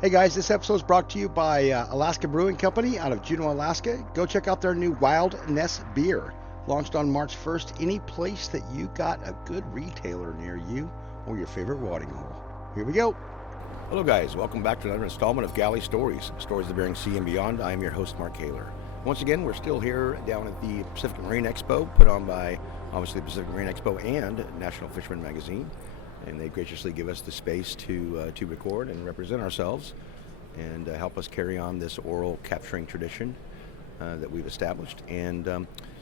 Hey guys, this episode is brought to you by Alaska Brewing Company out of Juneau, Alaska. Go check out their new Wild Nest beer. Launched on March 1st, any place that you got a good retailer near you or your favorite watering hole. Here we go. Hello guys, welcome back to another installment of Galley Stories, Stories of the Bering Sea and Beyond. I am your host, Mark Kaler. Once again, we're still here down at the Pacific Marine Expo, put on by, obviously, Pacific Marine Expo and National Fisherman Magazine. And they graciously give us the space to record and represent ourselves and help us carry on this oral capturing tradition that we've established. And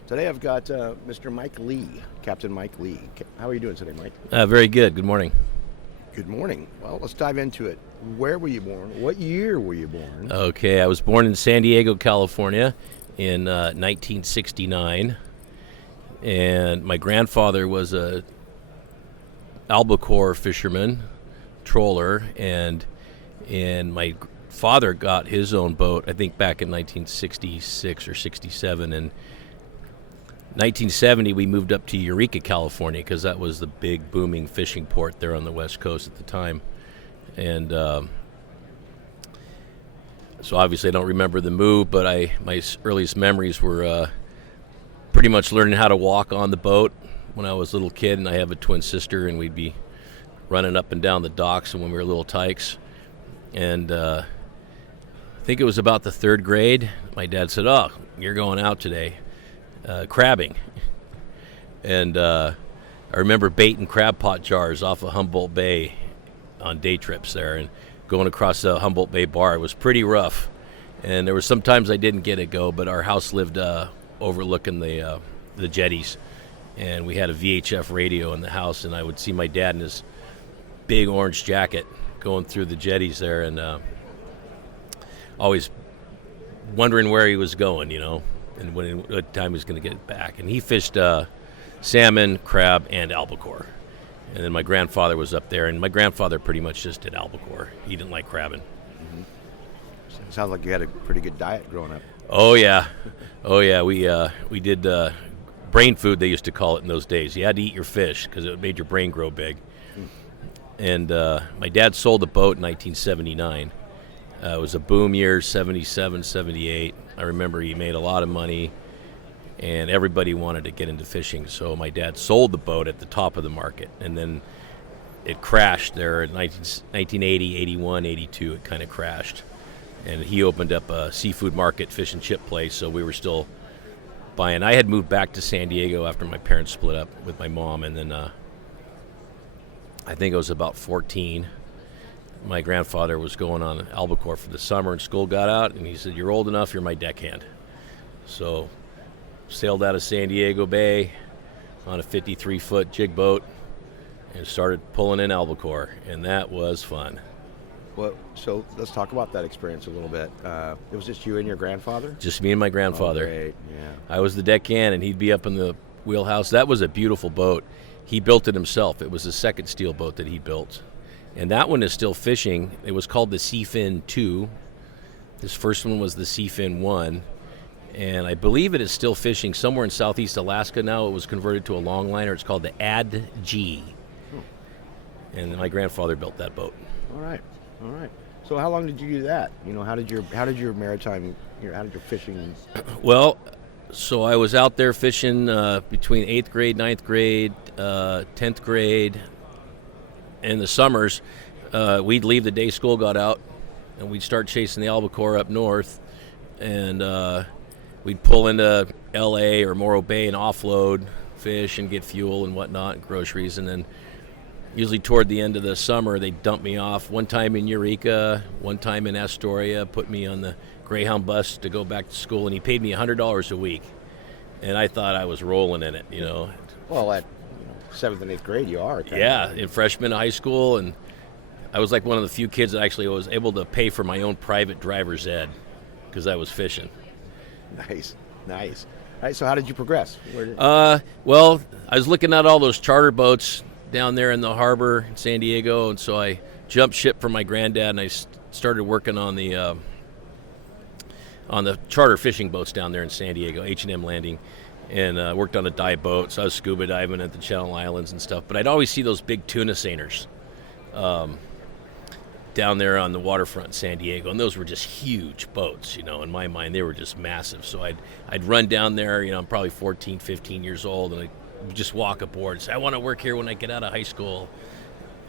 today I've got Mr. Mike Lee, Captain Mike Lee. How are you doing today, Mike? Very good. Good morning. Good morning. Well, let's dive into it. Where were you born? What year were you born? Okay, I was born in San Diego, California in 1969. And my grandfather was a albacore fisherman, trawler, and my father got his own boat, I think back in 1966 or 67. And 1970 we moved up to Eureka, California, because that was the big booming fishing port there on the West Coast at the time. And so obviously I don't remember the move, but my earliest memories were pretty much learning how to walk on the boat when I was a little kid, and I have a twin sister, and we'd be running up and down the docks when we were little tykes. And I think it was about the third grade, my dad said, "Oh, you're going out today, crabbing." And I remember baiting crab pot jars off of Humboldt Bay on day trips there and going across the Humboldt Bay bar. It was pretty rough, and there were some times I didn't get it go, but our house lived overlooking the jetties. And we had a VHF radio in the house, and I would see my dad in his big orange jacket going through the jetties there, and always wondering where he was going, and what time he was going to get back. And he fished salmon, crab, and albacore. And then my grandfather was up there, and my grandfather pretty much just did albacore. He didn't like crabbing. Mm-hmm. Sounds like you had a pretty good diet growing up. Oh yeah. We did brain food, they used to call it in those days. You had to eat your fish because it made your brain grow big. And my dad sold the boat in 1979. It was a boom year, 77, 78. I remember he made a lot of money, and everybody wanted to get into fishing. So my dad sold the boat at the top of the market, and then it crashed there in 1980, 81, 82. It kind of crashed. And he opened up a seafood market, fish and chip place, so we were still buying. I had moved back to San Diego after my parents split up with my mom, and then I think I was about 14. My grandfather was going on albacore for the summer, and school got out, and he said, "You're old enough, you're my deckhand." So sailed out of San Diego Bay on a 53-foot jig boat and started pulling in albacore, and that was fun. Well, so let's talk about that experience a little bit. It was just you and your grandfather? Just me and my grandfather. Oh, great. Yeah. I was the deckhand, and he'd be up in the wheelhouse. That was a beautiful boat. He built it himself. It was the second steel boat that he built. And that one is still fishing. It was called the Seafin 2. This first one was the Seafin 1. And I believe it is still fishing somewhere in southeast Alaska now. It was converted to a longliner. It's called the Ad G. And my grandfather built that boat. All right. So how long did you do that? How did your maritime, how did your fishing? Well, so I was out there fishing between 8th grade, 9th grade, 10th grade. In the summers, we'd leave the day school got out, and we'd start chasing the albacore up north, and we'd pull into L.A. or Morro Bay and offload fish and get fuel and whatnot, and groceries, and then usually toward the end of the summer, they'd dump me off. One time in Eureka, one time in Astoria, put me on the Greyhound bus to go back to school, and he paid me $100 a week. And I thought I was rolling in it, Well, at 7th and 8th grade, you are. Yeah, in freshman high school, and I was like one of the few kids that actually was able to pay for my own private driver's ed because I was fishing. Nice. All right, so how did you progress? Well, I was looking at all those charter boats down there in the harbor in San Diego, and so I jumped ship from my granddad, and I started working on the charter fishing boats down there in San Diego, H&M Landing, and worked on a dive boat. So I was scuba diving at the Channel Islands and stuff. But I'd always see those big tuna seiners. down there on the waterfront in San Diego, and those were just huge boats. In my mind, they were just massive. So I'd run down there. I'm probably 14, 15 years old, and I'd just walk aboard and say, I want to work here when I get out of high school.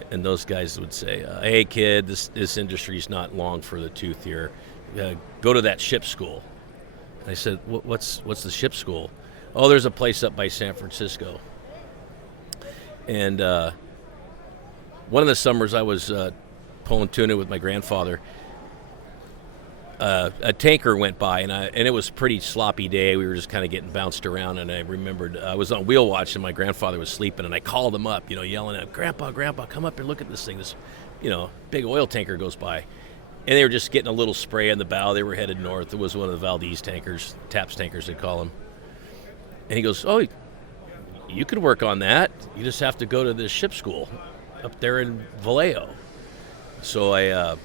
And those guys would say, hey, kid, this industry's not long for the tooth here. Go to that ship school. And I said, what's the ship school? Oh, there's a place up by San Francisco. And one of the summers I was pulling tuna with my grandfather. A tanker went by, and it was a pretty sloppy day. We were just kind of getting bounced around, and I remembered I was on wheel watch, and my grandfather was sleeping, and I called him up, yelling at him, Grandpa, come up and look at this thing. This, big oil tanker goes by. And they were just getting a little spray on the bow. They were headed north. It was one of the Valdez tankers, TAPS tankers they call them. And he goes, oh, you could work on that. You just have to go to this ship school up there in Vallejo. So it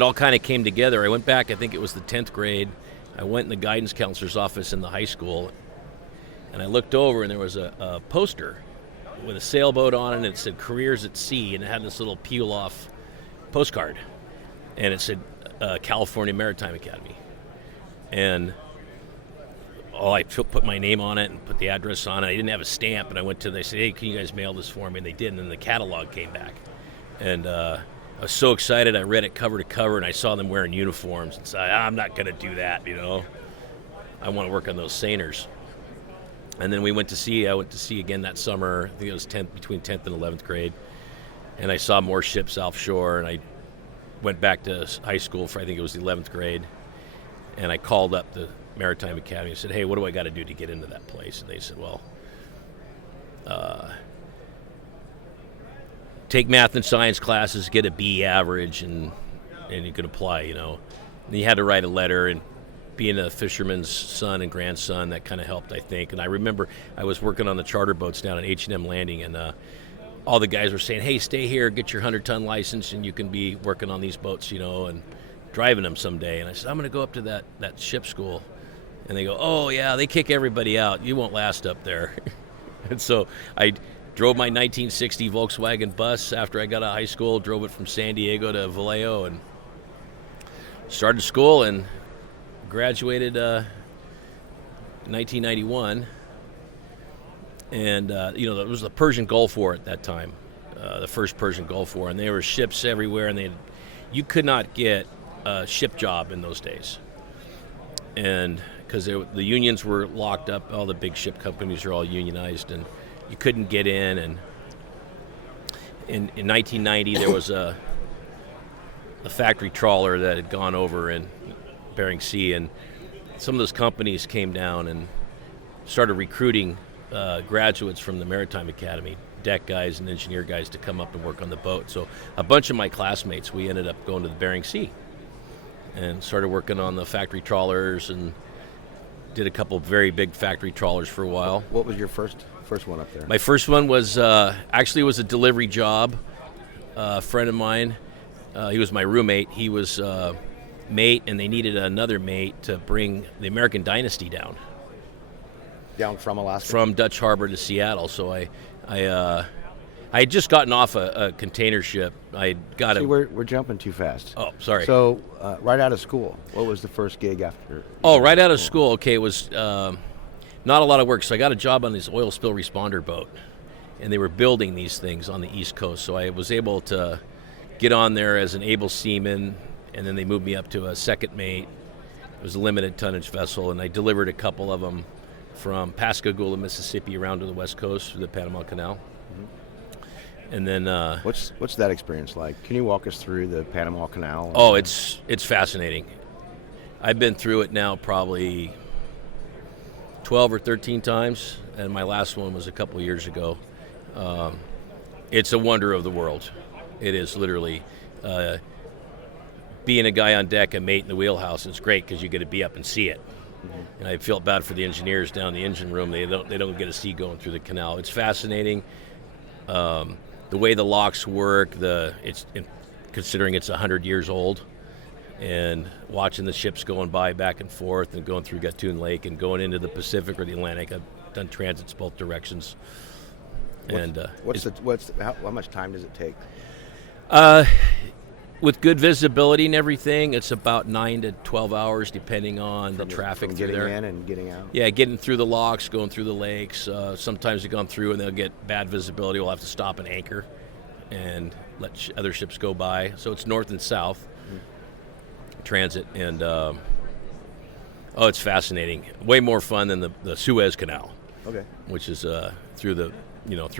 all kind of came together. I went back, I think it was the 10th grade. I went in the guidance counselor's office in the high school, and I looked over, and there was a poster with a sailboat on it, and it said Careers at Sea, and it had this little peel-off postcard, and it said California Maritime Academy. And I put my name on it and put the address on it. I didn't have a stamp, and I went to them. They said, hey, can you guys mail this for me? And they did, and then the catalog came back. And I was so excited. I read it cover to cover, and I saw them wearing uniforms, and said, I'm not going to do that, I want to work on those seiners. And then I went to sea again that summer. I think it was between 10th and 11th grade. And I saw more ships offshore, and I went back to high school for, I think it was the 11th grade. And I called up the Maritime Academy and said, hey, what do I got to do to get into that place? And they said, well, take math and science classes, get a B average, and you could apply, And you had to write a letter, and being a fisherman's son and grandson, that kind of helped, I think. And I remember I was working on the charter boats down at H&M Landing, and all the guys were saying, hey, stay here, get your 100-ton license, and you can be working on these boats, and driving them someday. And I said, I'm going to go up to that ship school. And they go, oh, yeah, they kick everybody out. You won't last up there. And so I drove my 1960 Volkswagen bus after I got out of high school, drove it from San Diego to Vallejo, and started school and graduated 1991. And, it was the Persian Gulf War at that time, the first Persian Gulf War. And there were ships everywhere, and you could not get a ship job in those days. And because the unions were locked up, all the big ship companies are all unionized, and you couldn't get in. And in 1990, there was a factory trawler that had gone over in Bering Sea, and some of those companies came down and started recruiting graduates from the Maritime Academy, deck guys and engineer guys, to come up and work on the boat. So a bunch of my classmates, we ended up going to the Bering Sea and started working on the factory trawlers, and did a couple of very big factory trawlers for a while. What was your first one up there? My first one was actually was a delivery job. A friend of mine, he was my roommate. He was mate, and they needed another mate to bring the American Dynasty down. Down from Alaska? From Dutch Harbor to Seattle. So I had just gotten off a container ship. We're jumping too fast. Oh, sorry. So right out of school, what was the first gig after? Right out of school. Okay, it was not a lot of work. So I got a job on this oil spill responder boat, and they were building these things on the East Coast. So I was able to get on there as an able seaman, and then they moved me up to a second mate. It was a limited tonnage vessel, and I delivered a couple of them from Pascagoula, Mississippi, around to the West Coast through the Panama Canal. Mm-hmm. And then what's that experience like? Can you walk us through the Panama Canal? Oh, it's fascinating. I've been through it now probably 12 or 13 times, and my last one was a couple of years ago. It's a wonder of the world. It is literally. Being a guy on deck, a mate in the wheelhouse, it's great because you get to be up and see it. Mm-hmm. And I feel bad for the engineers down in the engine room. They don't get to see going through the canal. It's fascinating. The way the locks work, considering it's 100 years old, and watching the ships going by back and forth and going through Gatun Lake and going into the Pacific or the Atlantic. I've done transits both directions. How much time does it take? With good visibility and everything, it's about 9 to 12 hours, depending on the traffic from through getting there. in and getting out. Yeah, getting through the locks, going through the lakes. Sometimes they've gone through and they'll get bad visibility. We'll have to stop and anchor and let other ships go by. So it's north and south transit, and it's fascinating. Way more fun than the Suez Canal, Okay. which is through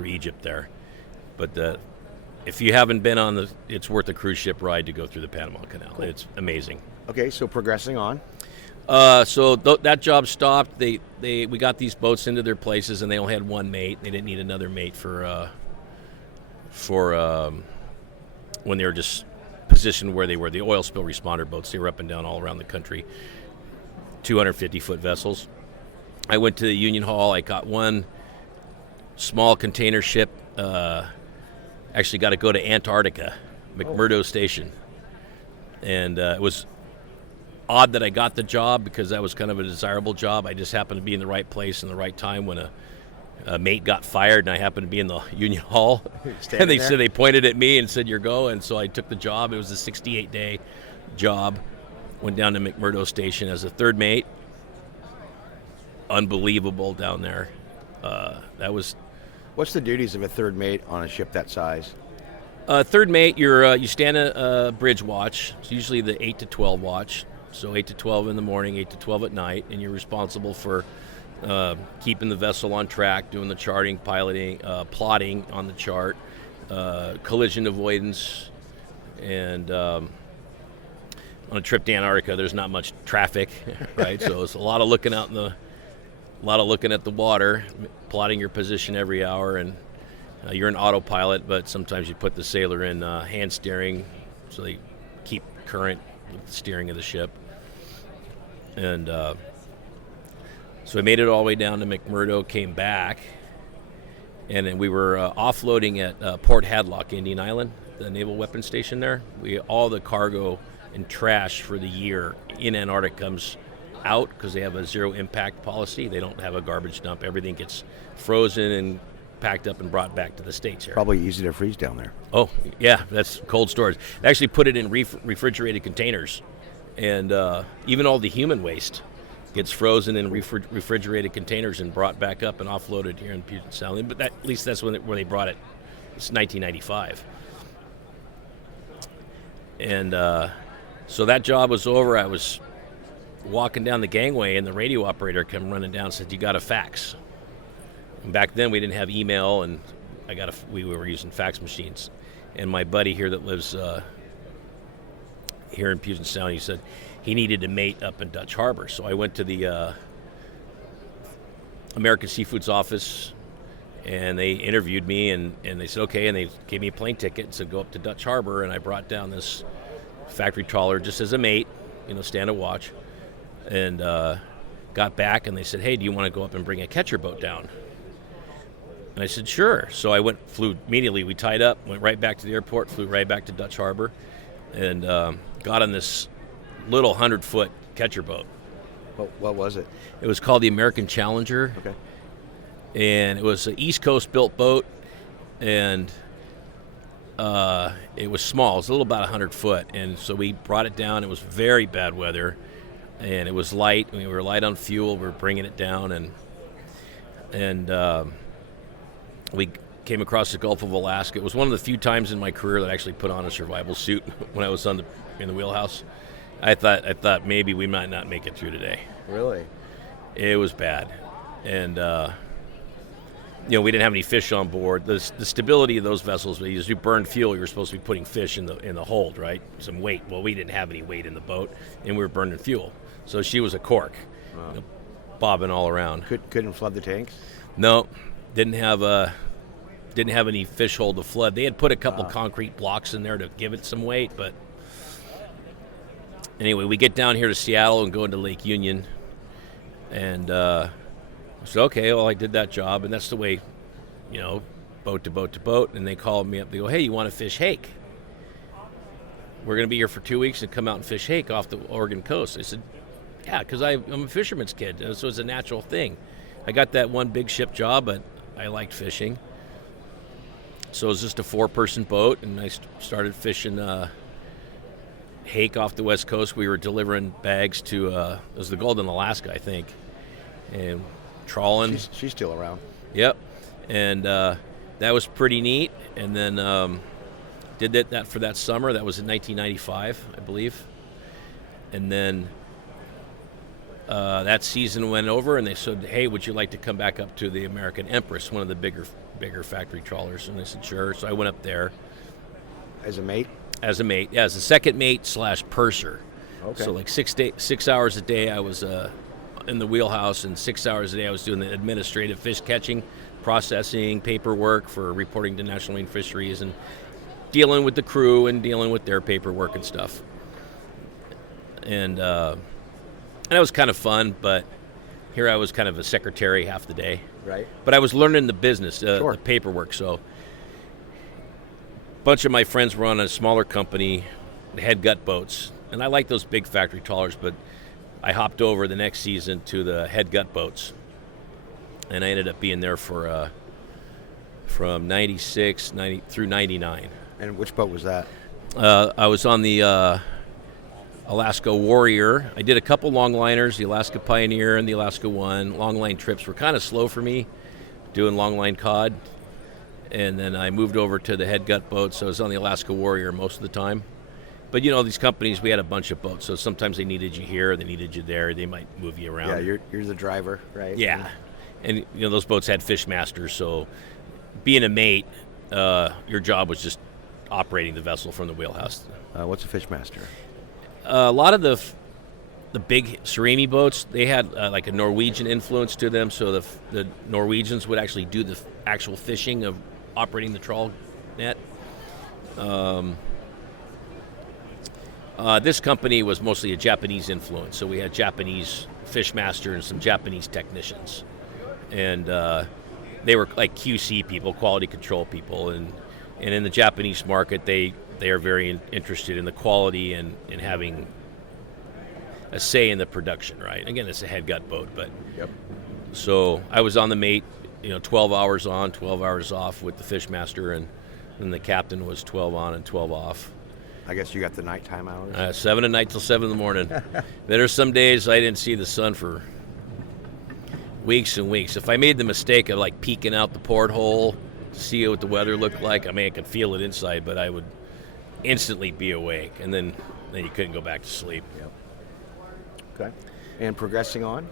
Egypt there. But if you haven't been on it's worth a cruise ship ride to go through the Panama Canal. Cool. It's amazing. Okay, so progressing on. That job stopped. We got these boats into their places, and they only had one mate. They didn't need another mate for when they were just positioned where they were. The oil spill responder boats. They were up and down all around the country. 250-foot vessels. I went to the Union Hall. I caught one small container ship. Actually got to go to Antarctica, McMurdo Station. And it was odd that I got the job because that was kind of a desirable job. I just happened to be in the right place in the right time when a mate got fired, and I happened to be in the Union Hall. And they said, they pointed at me and said, "You're go." And so I took the job. It was a 68-day job. Went down to McMurdo Station as a third mate. Unbelievable down there. What's the duties of a third mate on a ship that size? Third mate, you stand a bridge watch. It's usually the 8 to 12 watch. So 8 to 12 in the morning, 8 to 12 at night, and you're responsible for keeping the vessel on track, doing the charting, piloting, plotting on the chart, collision avoidance, and on a trip to Antarctica, there's not much traffic, right? So it's a lot of looking at the water, plotting your position every hour, and you're an autopilot, but sometimes you put the sailor in hand steering so they keep current with the steering of the ship. And so I made it all the way down to McMurdo, came back, and then we were offloading at Port Hadlock, Indian Island, the naval weapons station there. All the cargo and trash for the year in Antarctica comes out because they have a zero impact policy. They don't have a garbage dump. Everything gets frozen and packed up and brought back to the States here. Probably easy to freeze down there. Oh, yeah, that's cold storage. They actually put it in refrigerated containers. And even all the human waste gets frozen in refrigerated containers and brought back up and offloaded here in Puget Sound. But at least that's where they brought it. It's 1995. And so that job was over. I was walking down the gangway, and the radio operator came running down and said, "You got a fax." And back then we didn't have email, and we were using fax machines. And my buddy here that lives here in Puget Sound, he said he needed a mate up in Dutch Harbor. So I went to the American Seafood's office, and they interviewed me, and they said, okay, and they gave me a plane ticket and said, go up to Dutch Harbor, and I brought down this factory trawler just as a mate, stand a watch, and got back, and they said, hey, do you want to go up and bring a catcher boat down? And I said, sure. So I flew immediately. We tied up, went right back to the airport, flew right back to Dutch Harbor, and got on this little 100-foot catcher boat. What was it? It was called the American Challenger. Okay. And it was an East Coast built boat, and it was small. It was a little about 100 foot. And so we brought it down. It was very bad weather, and it was light. We were light on fuel. We were bringing it down, and we came across the Gulf of Alaska. It was one of the few times in my career that I actually put on a survival suit when I was in the wheelhouse. I thought maybe we might not make it through today. Really? It was bad, and we didn't have any fish on board. The stability of those vessels, as you burn fuel, you were supposed to be putting fish in the hold, right? Some weight. Well, we didn't have any weight in the boat, and we were burning fuel. So she was a cork, bobbing all around. Couldn't flood the tanks? No, didn't have any fish hold to flood. They had put a couple concrete blocks in there to give it some weight, but anyway, we get down here to Seattle and go into Lake Union, and I said, okay, well, I did that job, and that's the way, boat to boat to boat. And they called me up. They go, hey, you want to fish hake? We're going to be here for 2 weeks and come out and fish hake off the Oregon coast. I said, yeah, because I'm a fisherman's kid, so it's a natural thing. I got that one big ship job, but I liked fishing. So it was just a 4-person boat, and I started fishing hake off the West Coast. We were delivering bags to it was the Golden Alaska, I think, and trawling. She's still around. Yep, and that was pretty neat. And then did that for that summer. That was in 1995, I believe. And then that season went over, and they said, "Hey, would you like to come back up to the American Empress, one of the bigger factory trawlers?" And I said, "Sure." So I went up there As a mate? as a mate. Yeah, as a second mate / purser. Okay. So like 6 hours a day I was in the wheelhouse, and 6 hours a day I was doing the administrative fish catching, processing, paperwork for reporting to National Marine Fisheries, and dealing with the crew and dealing with their paperwork and stuff. And that was kind of fun, but here I was kind of a secretary half the day. Right. But I was learning the business, Sure. the paperwork. So a bunch of my friends were on a smaller company, head gut boats. And I like those big factory trawlers, but I hopped over the next season to the head gut boats. And I ended up being there for from 96 through 99. And which boat was that? I was on the Alaska Warrior. I did a couple longliners, the Alaska Pioneer and the Alaska One. Longline trips were kind of slow for me, doing longline cod. And then I moved over to the head gut boat, so I was on the Alaska Warrior most of the time. But, these companies, we had a bunch of boats, so sometimes they needed you here, they needed you there, they might move you around. Yeah, you're the driver, right? Yeah. And, those boats had fish masters, so being a mate, your job was just operating the vessel from the wheelhouse. What's a fishmaster? A lot of the big surimi boats, they had like a Norwegian influence to them, so the Norwegians would actually do the actual fishing of operating the trawl net. This company was mostly a Japanese influence, so we had Japanese fishmaster and some Japanese technicians. And they were like QC people, quality control people, and in the Japanese market, they are very interested in the quality and having a say in the production, right? Again, it's a head gut boat, but Yep. so I was on the mate, 12 hours on, 12 hours off with the fishmaster, and then the captain was 12 on and 12 off. I guess you got the nighttime hours? 7 at night till 7 in the morning. There are some days I didn't see the sun for weeks and weeks. If I made the mistake of like peeking out the porthole to see what the weather looked like, I could feel it inside, but I would instantly be awake, and then you couldn't go back to sleep. Yep. Okay. And progressing on?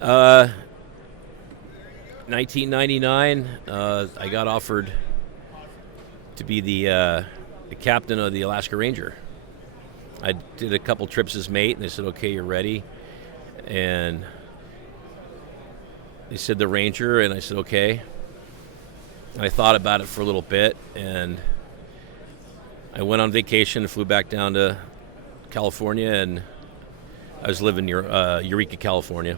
1999, I got offered to be the captain of the Alaska Ranger. I did a couple trips as mate, and they said, "Okay, you're ready." And they said the Ranger, and I said, "Okay." And I thought about it for a little bit, and I went on vacation, flew back down to California, and I was living near Eureka, California.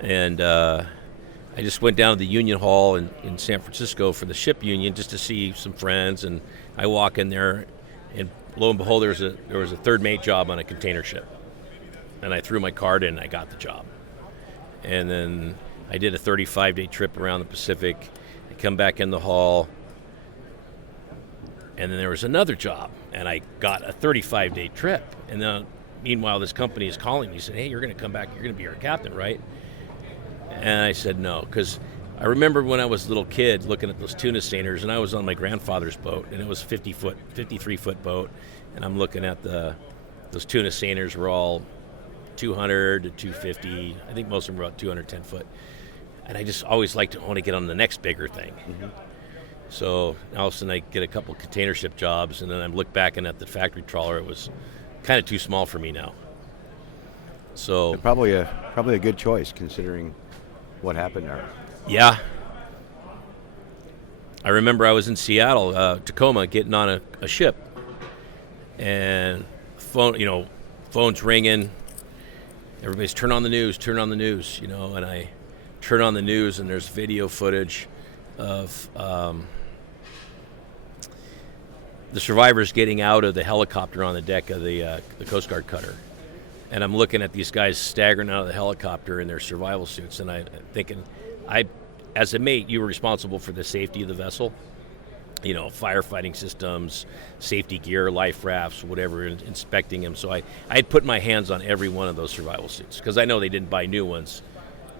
And I just went down to the Union Hall in San Francisco for the ship union just to see some friends. And I walk in there, and lo and behold, there was a third mate job on a container ship. And I threw my card in, and I got the job. And then I did a 35-day trip around the Pacific. I come back in the hall, and then there was another job, and I got a 35-day trip. And then, meanwhile, this company is calling me, saying, "Hey, you're going to come back. You're going to be our captain, right?" And I said no, because I remember when I was a little kid looking at those tuna seiners, and I was on my grandfather's boat, and it was 53-foot boat, and I'm looking at those tuna seiners were all 200 to 250. I think most of them were about 210 foot. And I just always want to get on the next bigger thing. Mm-hmm. So all of a sudden I get a couple container ship jobs, and then I'm look back at the factory trawler. It was kind of too small for me now. So Probably a good choice considering what happened there. Yeah. I remember I was in Seattle, Tacoma, getting on a ship, and phone's ringing. Everybody's turn on the news, and I turn on the news, and there's video footage of the survivors getting out of the helicopter on the deck of the Coast Guard cutter. And I'm looking at these guys staggering out of the helicopter in their survival suits, and I'm thinking, as a mate, you were responsible for the safety of the vessel. You know, firefighting systems, safety gear, life rafts, whatever, inspecting them. So I had put my hands on every one of those survival suits because I know they didn't buy new ones.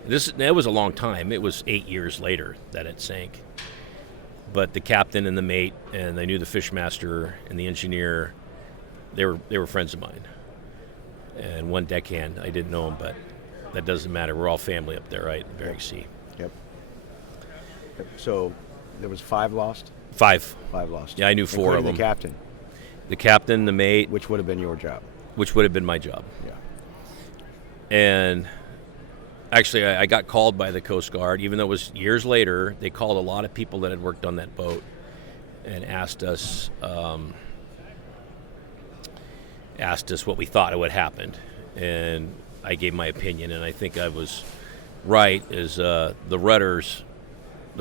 That was a long time. It was 8 years later that it sank. But the captain and the mate, and I knew the fishmaster and the engineer, they were friends of mine. And one deckhand, I didn't know him, but that doesn't matter. We're all family up there, right, in Bering Sea. Yep. So there was 5 lost? 5. 5 lost. Yeah, I knew 4 of them. The captain. The captain, the mate. Which would have been your job. Which would have been my job. Yeah. And actually, I got called by the Coast Guard, even though it was years later. They called a lot of people that had worked on that boat and asked us what we thought would happen. And I gave my opinion, and I think I was right. Is the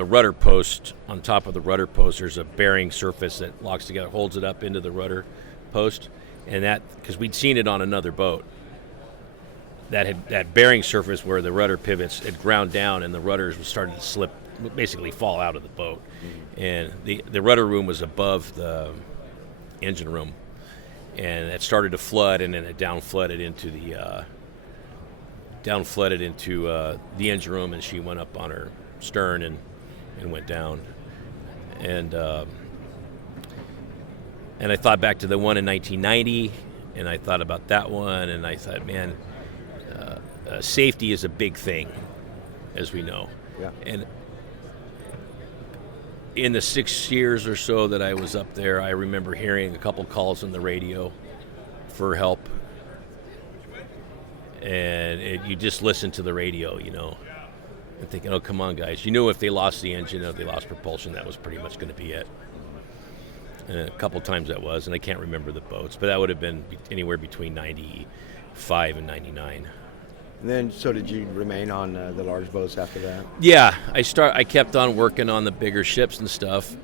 rudder post, on top of the rudder post, there's a bearing surface that locks together, holds it up into the rudder post, and that, because we'd seen it on another boat, that bearing surface where the rudder pivots had ground down and the rudders were starting to slip, basically fall out of the boat. Mm-hmm. And the rudder room was above the engine room, and it started to flood, and then it down flooded into the engine room, and she went up on her stern and went down. And I thought back to the one in 1990, and I thought about that one, and I thought, man, safety is a big thing, as we know. Yeah. And in the 6 years or so that I was up there, I remember hearing a couple calls on the radio for help, and you just listen to the radio, you know, and thinking, oh, come on, guys. You knew if they lost the engine, if they lost propulsion, that was pretty much going to be it. And a couple times that was, and I can't remember the boats, but that would have been anywhere between 95 and 99. And then, so did you remain on the large boats after that? Yeah, I kept on working on the bigger ships and stuff.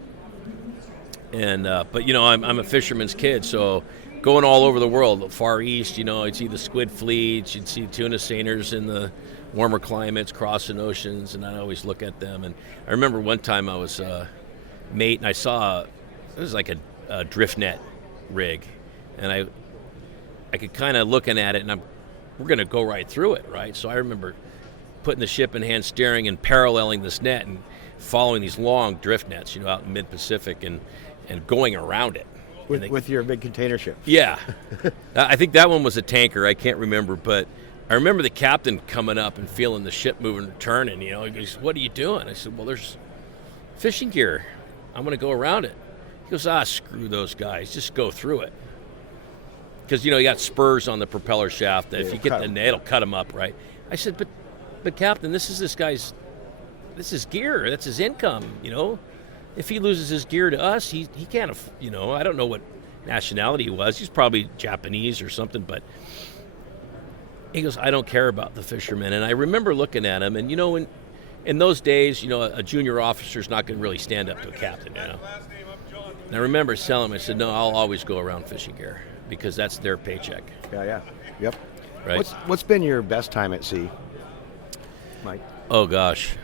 And but you know, I'm a fisherman's kid, so going all over the world, the Far East, you know, I'd see the squid fleets, you'd see tuna seiners in the warmer climates, crossing oceans, and I'd always look at them. And I remember one time I was mate, and I saw it was like a drift net rig, and I could kind of looking at it, and we're going to go right through it, right? So I remember putting the ship in hand steering and paralleling this net and following these long drift nets, you know, out in mid-Pacific, and going around it. With your big container ship. Yeah. I think that one was a tanker. I can't remember, but I remember the captain coming up and feeling the ship moving and turning, you know. He goes, what are you doing? I said, well, there's fishing gear. I'm going to go around it. He goes, screw those guys. Just go through it. Because, you know, you got spurs on the propeller shaft that if you get the net, it'll cut them up, right? I said, but Captain, this is gear. That's his income, you know. If he loses his gear to us, he can't, you know, I don't know what nationality he was. He's probably Japanese or something, but he goes, I don't care about the fishermen. And I remember looking at him, and, you know, in those days, you know, a junior officer's not going to really stand up to a captain, you know. And I remember telling him, I said, no, I'll always go around fishing gear, because that's their paycheck. Yeah. Yep. Right. What's been your best time at sea, Mike? Oh, gosh.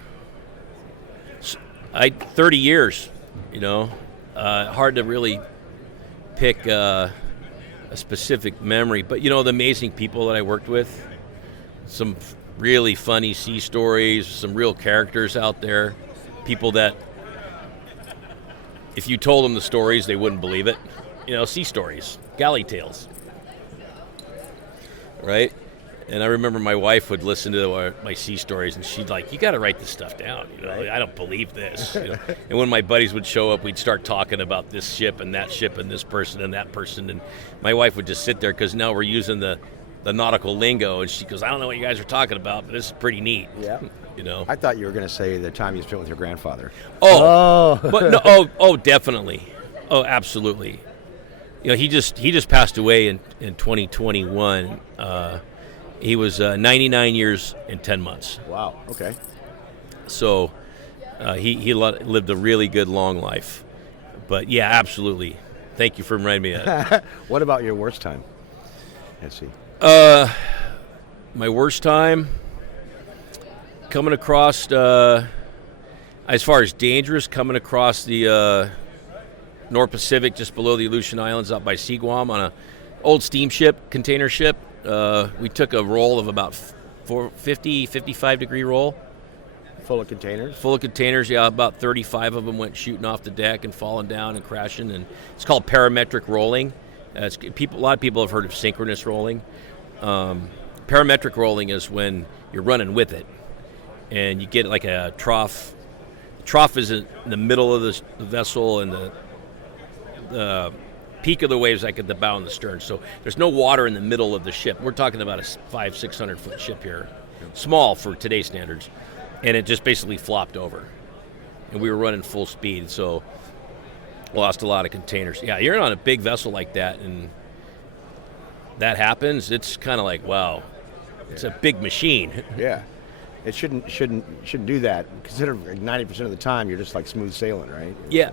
30 years, you know. Hard to really pick a specific memory. But, you know, the amazing people that I worked with, some really funny sea stories, some real characters out there, people that if you told them the stories, they wouldn't believe it. You know, sea stories, galley tales, right? And I remember my wife would listen to my sea stories, and she'd like, you got to write this stuff down. You know, I don't believe this. You know? And when my buddies would show up, we'd start talking about this ship and this person and that person. And my wife would just sit there, because now we're using the nautical lingo, and she goes, I don't know what you guys are talking about, but this is pretty neat. Yeah. You know. I thought you were going to say the time you spent with your grandfather. But no, definitely. Oh, absolutely. You know, he just passed away in 2021. He was 99 years and 10 months. Wow. Okay. So he lived a really good, long life. But yeah, absolutely. Thank you for reminding me of that. What about your worst time at sea? My worst time, coming across As far as dangerous, coming across the North Pacific, just below the Aleutian Islands, out by Seaguam, on a old steamship, container ship, we took a roll of about 55 degree roll. Full of containers? Full of containers, yeah. About 35 of them went shooting off the deck and falling down and crashing. And it's called parametric rolling. A lot of people have heard of synchronous rolling. Parametric rolling is when you're running with it, and you get like a trough. The trough is in the middle of the vessel, and the peak of the waves like at the bow and the stern. So there's no water in the middle of the ship. We're talking about a 500-600 foot ship here, small for today's standards. And it just basically flopped over. And we were running full speed, so lost a lot of containers. Yeah, you're on a big vessel like that, and that happens, it's kind of like, wow, it's a big machine. Yeah. It shouldn't do that. Consider 90% of the time you're just like smooth sailing, right? Yeah,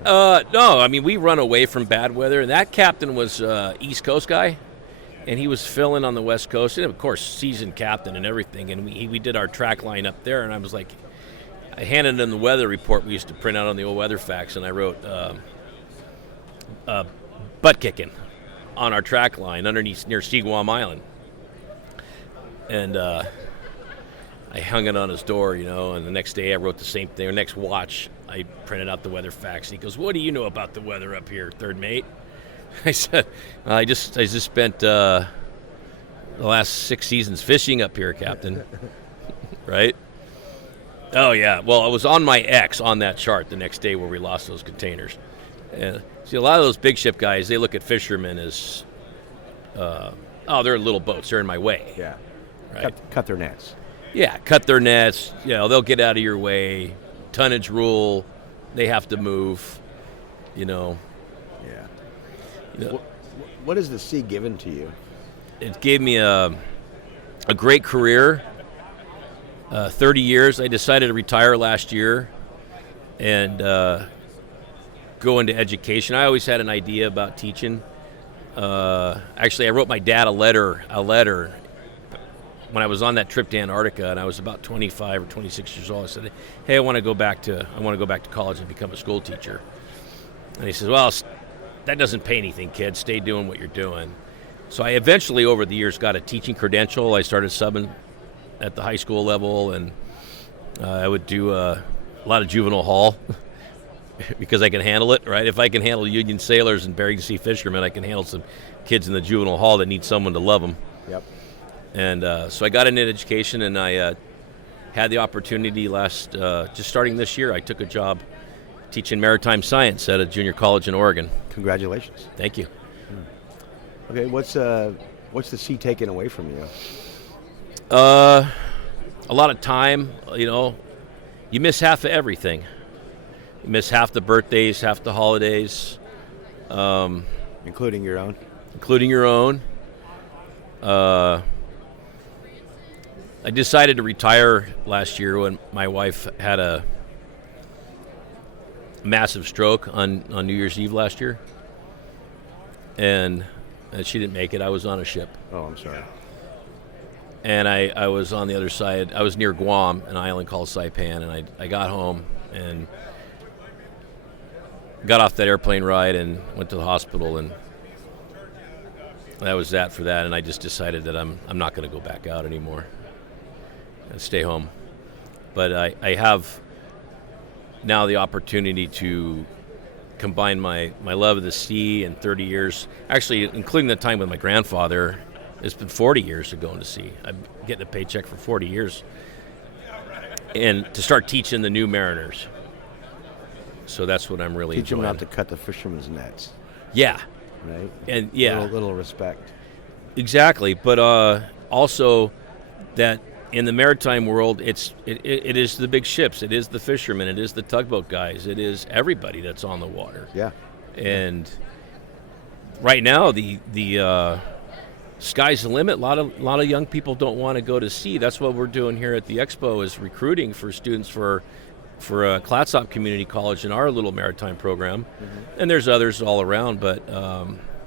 no, I mean, we run away from bad weather, and that captain was East Coast guy. And he was filling on the West Coast, and of course, seasoned captain and everything. And we did our track line up there, and I was like, I handed him the weather report we used to print out on the old weather fax, and I wrote butt kicking on our track line underneath near Seaguam Island. And I hung it on his door, and the next day I wrote the same thing. Or next watch, I printed out the weather fax. And he goes, "What do you know about the weather up here, third mate?" I said, I just spent the last 6 seasons fishing up here, Captain. Right? Oh, yeah. Well, I was on my X on that chart the next day where we lost those containers. And see, a lot of those big ship guys, they look at fishermen as, they're little boats. They're in my way. Yeah. Right? Cut their nets. Yeah, cut their nets. They'll get out of your way. Tonnage rule. They have to move. Yeah. What has the sea given to you? It gave me a great career. 30 years. I decided to retire last year and go into education. I always had an idea about teaching. Actually, I wrote my dad a letter when I was on that trip to Antarctica, and I was about 25 or 26 years old. I said, "Hey, I want to go back to college and become a school teacher." And he says, "Well, that doesn't pay anything, kid. Stay doing what you're doing." So I eventually, over the years, got a teaching credential. I started subbing at the high school level, and I would do a lot of juvenile hall because I can handle it, right? If I can handle Union sailors and Bering Sea fishermen, I can handle some kids in the juvenile hall that need someone to love them. Yep. And so I got into education, and I had the opportunity just starting this year, I took a job teaching maritime science at a junior college in Oregon. Congratulations. Thank you. Okay, what's the sea taking away from you? A lot of time. You miss half of everything. You miss half the birthdays, half the holidays, including your own. I decided to retire last year when my wife had a massive stroke on New Year's Eve last year, and she didn't make it. I was on a ship. Oh, I'm sorry. And I was on the other side. I was near Guam, an island called Saipan, and I got home and got off that airplane ride and went to the hospital, and that was that for that. And I just decided that I'm not going to go back out anymore and stay home. But I have now the opportunity to combine my love of the sea and 30 years, actually including the time with my grandfather. It's been 40 years of going to sea. I'm getting a paycheck for 40 years. And to start teaching the new mariners. So that's what I'm really Teach enjoying. them not to cut the fishermen's nets. Yeah. Right? And yeah. Little respect. Exactly. But also that in the maritime world, it is the big ships. It is the fishermen. It is the tugboat guys. It is everybody that's on the water. Yeah. And right now, the sky's the limit. A lot of young people don't want to go to sea. That's what we're doing here at the Expo, is recruiting for students for Clatsop Community College in our little maritime program. Mm-hmm. And there's others all around, but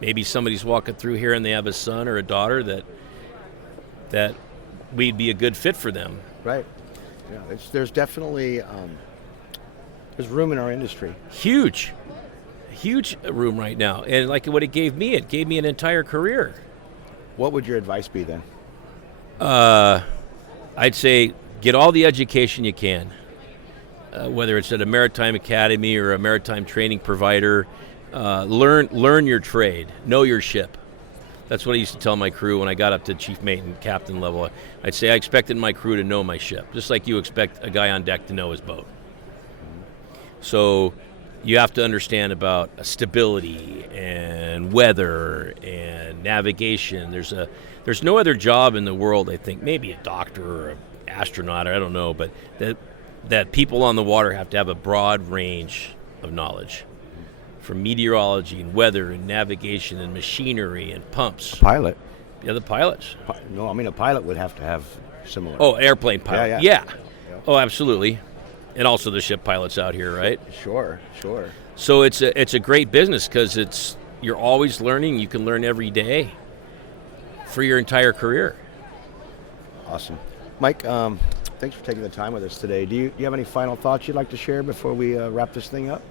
maybe somebody's walking through here and they have a son or a daughter that we'd be a good fit for them. Right. Yeah. There's definitely There's room in our industry. Huge room right now. And like what it gave me an entire career. What would your advice be then? I'd say get all the education you can, whether it's at a maritime academy or a maritime training provider. Learn your trade, know your ship. That's what I used to tell my crew when I got up to chief mate and captain level. I'd say I expected my crew to know my ship, just like you expect a guy on deck to know his boat. So you have to understand about stability and weather and navigation. There's no other job in the world, I think, maybe a doctor or an astronaut, I don't know, but that people on the water have to have a broad range of knowledge. From meteorology and weather and navigation and machinery and pumps. Pilot. Yeah, the pilots. No, I mean a pilot would have to have similar. Oh, airplane pilot. Yeah. Oh, absolutely. And also the ship pilots out here, right? Sure. So it's a great business because you're always learning. You can learn every day for your entire career. Awesome. Mike, thanks for taking the time with us today. Do you have any final thoughts you'd like to share before we wrap this thing up?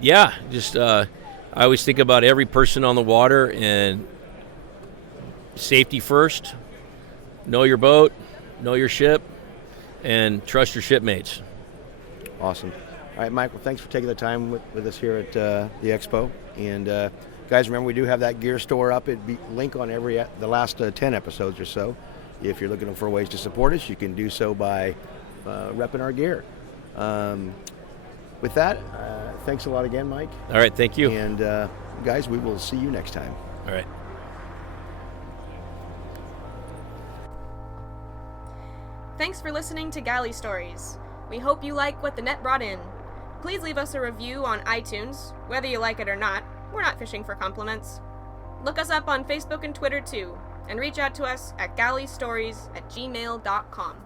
Yeah, just I always think about every person on the water and safety first. Know your boat, know your ship, and trust your shipmates. Awesome. All right, Mike, well, thanks for taking the time with us here at the Expo. And guys, remember, we do have that gear store up. It'd be link on the last 10 episodes or so. If you're looking for ways to support us, you can do so by repping our gear. With that, thanks a lot again, Mike. All right, thank you. And guys, we will see you next time. All right. Thanks for listening to Galley Stories. We hope you like what the net brought in. Please leave us a review on iTunes. Whether you like it or not, we're not fishing for compliments. Look us up on Facebook and Twitter too, and reach out to us at galleystories@gmail.com.